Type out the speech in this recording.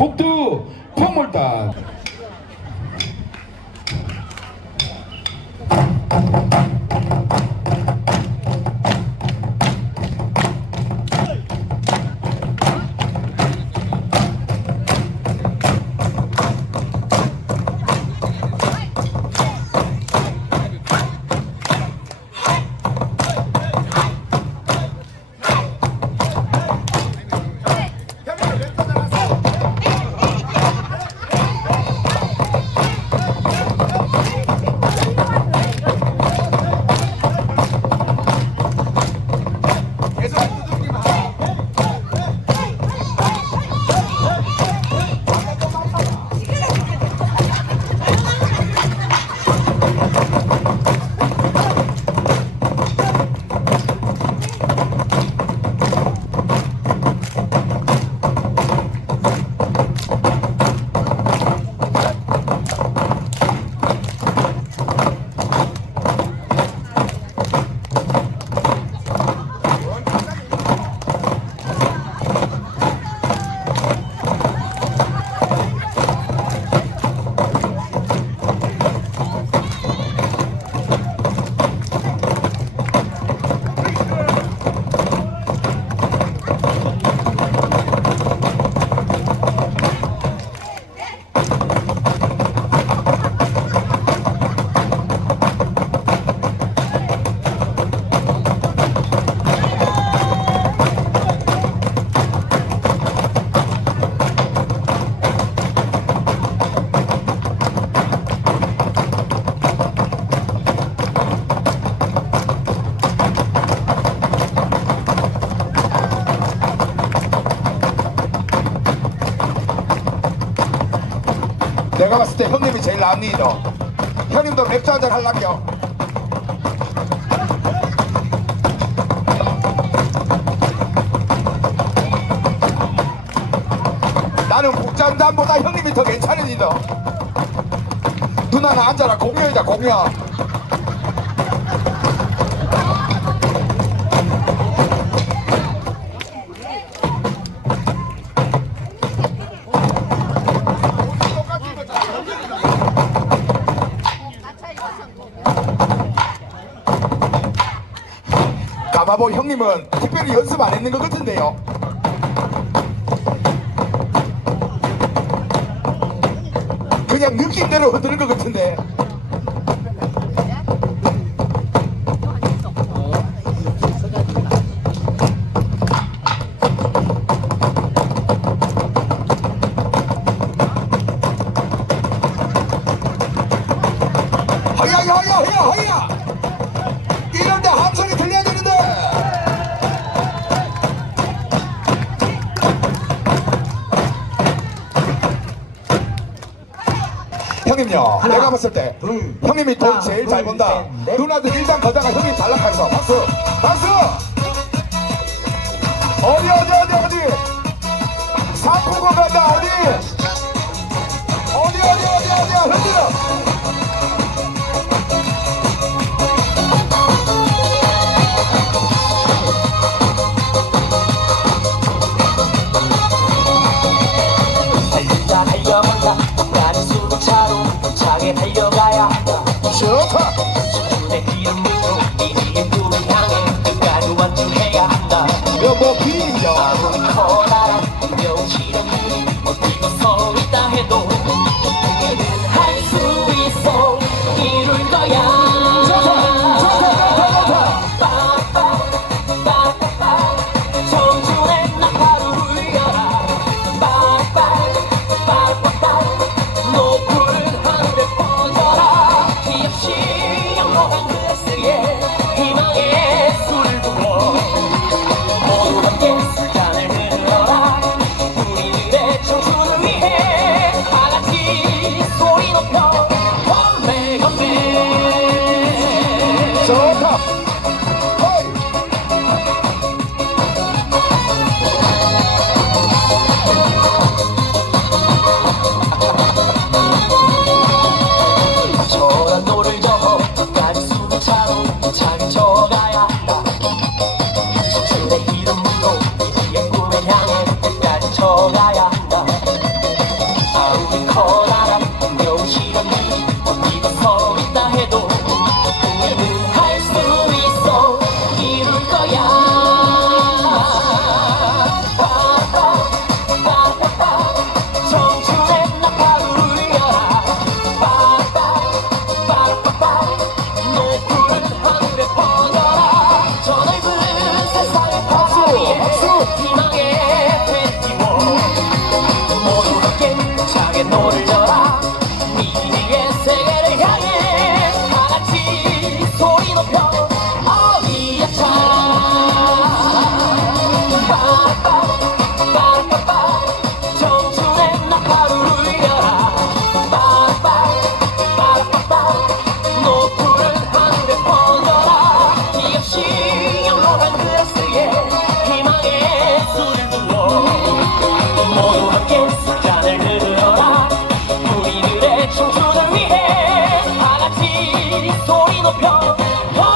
북두 풍물단 내가 봤을 때 형님이 제일 너? 형님도 맥주 한잔 할라며 나는 국장단보다 형님이 더 괜찮으니 너. 누나는 앉아라. 공연이다 공연 마보 형님은 특별히 연습 안 했는 것 같은데요. 그냥 느낌대로 흐르는 것 같은데 형님요. 내가 봤을 때 둘, 형님이 돈 하나, 제일 잘 둘, 번다. 셋, 넷. 누나들 일단 거다가 형님 탈락해서. 박수. 박수! 어디 어디 어디 어디? 상품권 간다. 어디? 어디 어디 어디 내 이름을 부르니 꿈을 향해 끝까지 완주해야 한다 여보 빌려 아무리 커다란 두려운 시련이 어디고 서 있다 해도 그대는 할 수 있어 이룰 거야. Come. more ho, ho.